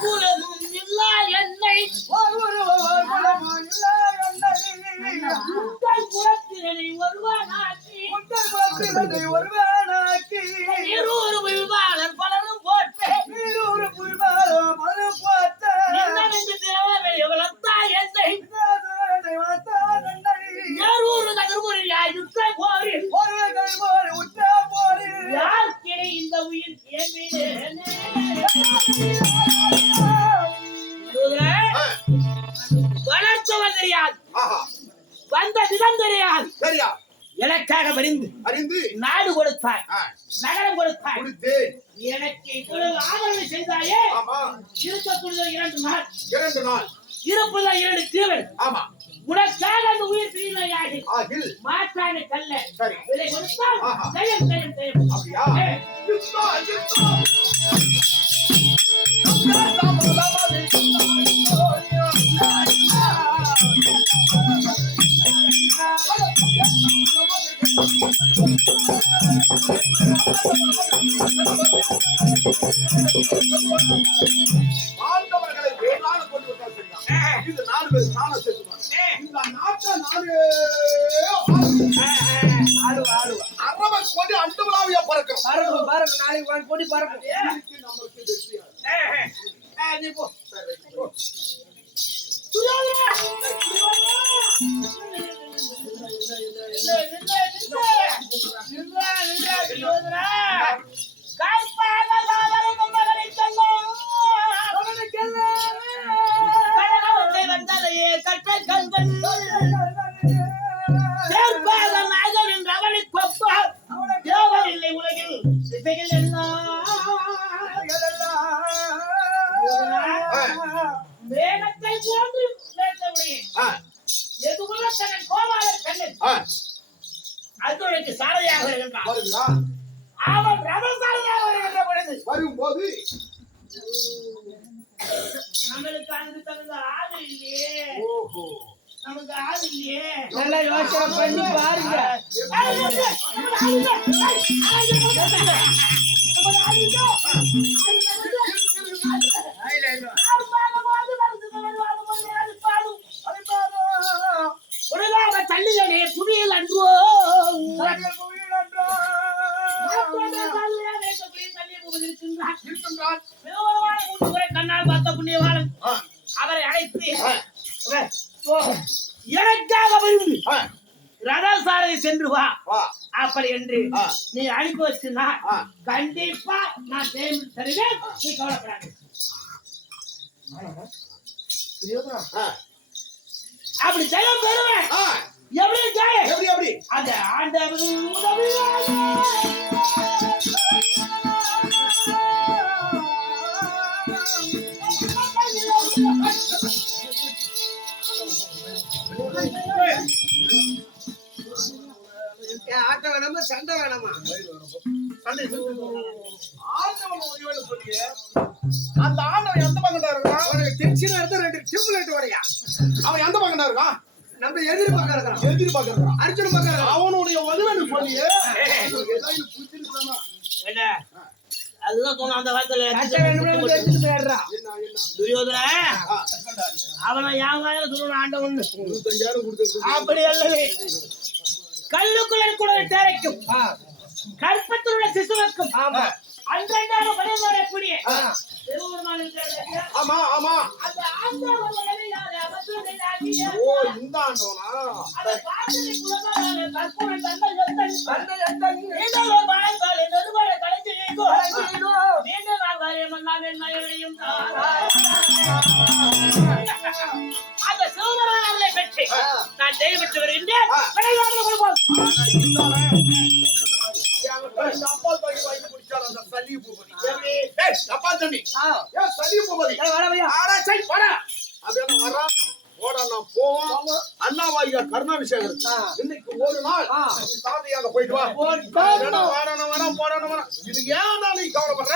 குலமும் இல்லா என்னை உங்கள் குலத்தினை ஒருவனாக்கி நீரூறு புல்வாளர் பலரும் போற்று வளர்த்தா என்னை நேரூறு நகர்முறையாய் யுத்த போரில் யாருக்கினை இந்த உயிர் வளர்ச்சவன் தெரியாது வந்த விதம் தெரியாது எனக்காக அறிந்து நாடு கொடுத்தாய் நகரம் கொடுத்தாய் எனக்கு இவ்வளவு ஆதரவு செய்தாயே இருக்கக்கூடிய 2 நாள் இருப்புள்ள 2 தீவன் உனக்காக அந்த உயிர் பிரிவையாகி மாற்றான கல்ல இதை கொடுத்தால் ஜெயம் ஜெயம் ஜெயம் ஆண்டவர்களை வேளாண் கொண்டு விட்டார். இது 4 பேர் நானும் சேர்த்துவாங்க. இந்த நாட்டை நானே அரவ கொண்டு அண்டுவிழாவியா பறக்கும். பாருங்க நாளைக்கு கொடி பறக்கும். நமக்கு வெற்றியா நீ போ உலகில் மேகத்தை போன்று எதுகுள்ள தன் கோபால கண்ணன் அதற்கு சாரதியாக வருகின்றான். அவன் ரதசாரதியாக வருகின்ற பொழுது வரும்போது நம்மளுக்கு அங்கு தகுந்த ஆள் இல்லையே. நமக்கு ஆள் இல்லையே. நல்லா யோசனை பண்ணி பாருங்க. தள்ளிகளே புவியில் அன்றோ கண்ணால் பார்த்த புண்ணியவாளன் அவரை அழைத்து எனக்காக விரும்பி ரதசாரதி சென்று வா அப்படி என்று நீ அனுப்பி வச்சுனா கண்டிப்பா நான் தேர்வு தருவேன். நீ கவலைப்படாது. அப்படி ஜெயம் பெறுவேன். எப்படி ஜெயம் எப்படி அந்த ஆண்டவன் உதவியாக ஆட்ட வேணாமா சண்டை வேணாமா? அந்த ஆண்டவன் எந்த பக்கத்தா இருக்கான்? அவனுக்கு டென்ஷனா இருந்தா 2 டியூப்லைட் உடையா. அவன் எந்த பக்கத்தா இருக்கான்? நம்ம எதிர்பார்க்க இருக்கான். அர்ஜுன் பக்கம் அவனுடைய உதவி சொல்லியே என்ன அதுதான் சொன்ன அந்த வார்த்தையில துரியோதன அவனை யாவாயிரம் சொல்லணும் ஆண்டவன் 25,000 கொடுத்து அப்படி அல்லவே கல்லுக்குள்ள கூட தேரைக்கும் கற்பத்தில் உள்ள சிசுவுக்கும் அன்றாக பணிய வரக்கூடிய ஆமா ஆமா அந்த ஆண்டவன் ஓ இந்த ஆண்டவனா அந்த சிவபெருமானை பெற்று நான் தெய்வத்து வருகின்றேன். அண்ணாவாயியா கருணாபிஷேகம் இன்னைக்கு ஒரு நாள் சாதையாக போயிட்டு வா. இதுக்கு ஏன் நீ கவலைப்படுற?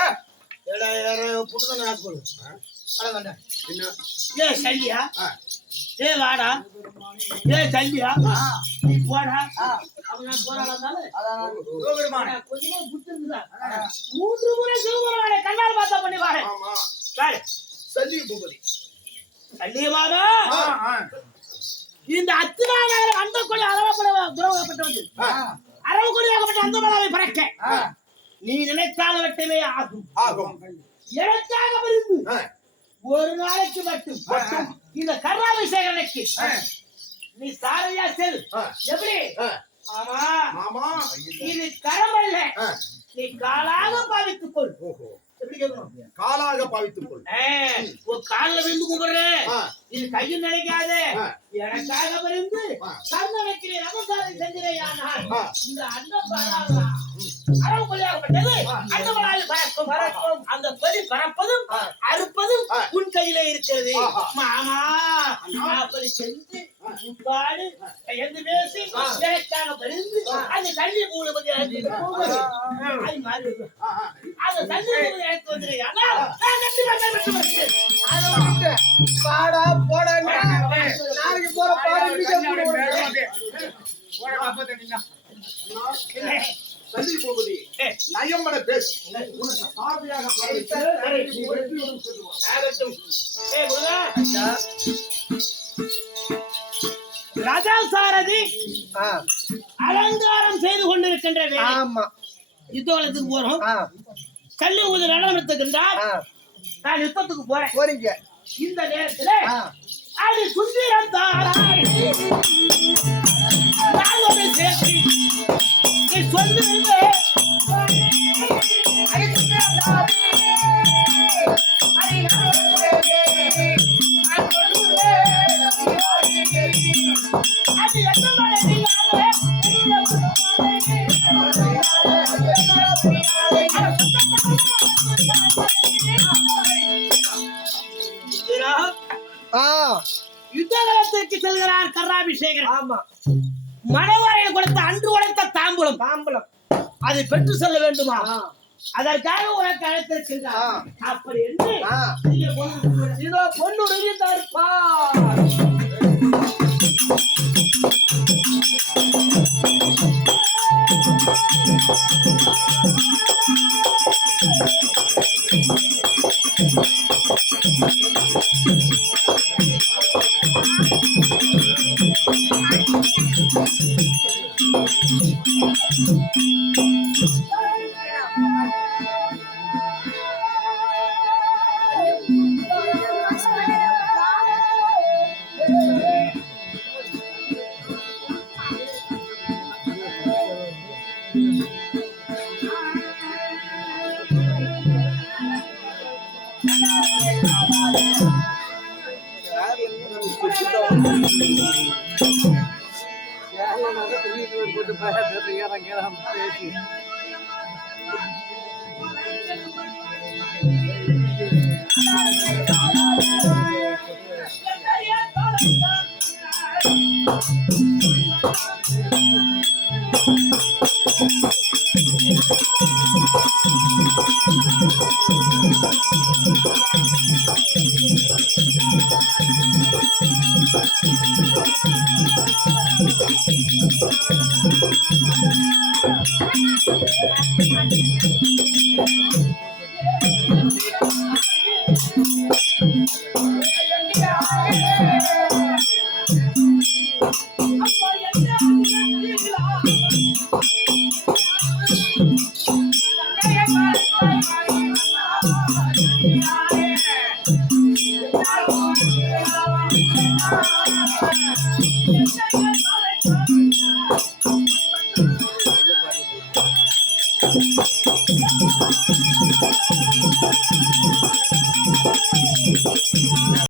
ஏ சல்லியா ஏ வாடா ஏ சல்லியா நீ போடா அவன் போராடாலும் கொஞ்சமா புத்திருந்தா 3 முறை சிவபெருமானை கண்ணால கண்ணியமாமா இந்த அத்தினால அந்த கொடி துரோகப்பட்டது அரவு கொடியாகப்பட்ட அந்த மலாவை பறக்க நீ நினைத்தால் வட்டமே ஆகும் ஆகும் எனக்காக இருந்து ஒரு நாளைக்கு மட்டும் இந்த கர்ணாபிஷேகனுக்கு நீ சாரையா செல் எப்படி மாமா இது கரம் அல்ல நீ காலாக பாவித்துக் கொள் எப்படி கேட்கணும் காலாக பாவித்துக் கொள் ஒரு காலில் விழுந்து கும்பிடுறேன் இது கையும் நினைக்காத எனக்காக இருந்து கர்ணனுக்கு நமஸ்காரம் செஞ்சிரையானால் இந்த அன்னபாலா அரவு கொள்ளையாகப்பட்டது அன்னபாலாவில் பறக்கும் அந்த கொடி பறப்பதும் அறுப்பதும் உன் கையிலே இருக்கிறது மாமா அப்படி செஞ்சு உட்காடு கையெழுந்து பேசி எனக்காக பறிந்து அந்த தண்ணி மூடுவது அது மாறி அந்த தண்ணி மூடுவது எடுத்து வந்துடுறேன் ஆனால் நான் கண்டிப்பா பெற்று வருகிறேன் பாடா போடா நாளைக்கு போற பாடு தள்ளி போகுது நயம்பட பேசி உனக்கு சார்பியாக ராஜா சாரதி அலங்காரம் செய்து கொண்டிருக்கின்ற ஆமா யுத்தத்துக்கு போறோம் கல்லி ஊதி நலம் எடுத்துக்கின்றார் நான் யுத்தத்துக்கு போறேன் போறீங்க இந்த நேரத்துல அது சுந்தரம் தாராய் நான் ஒரு சேர்த்தி நீ சொல்லுங்க அது என்ன மாதிரி யுத்தகலத்திற்கு செல்கிறார் கர்ணாபிஷேகர். ஆமா மணவரையில் கொடுத்த அன்று உழைத்த தாம்பூலம் அதை பெற்று செல்ல வேண்டுமா? அதற்காக உனக்கு அழைத்திருக்கின்றார். அப்படி என்று இதோ பொன்னுடைய தற்பார்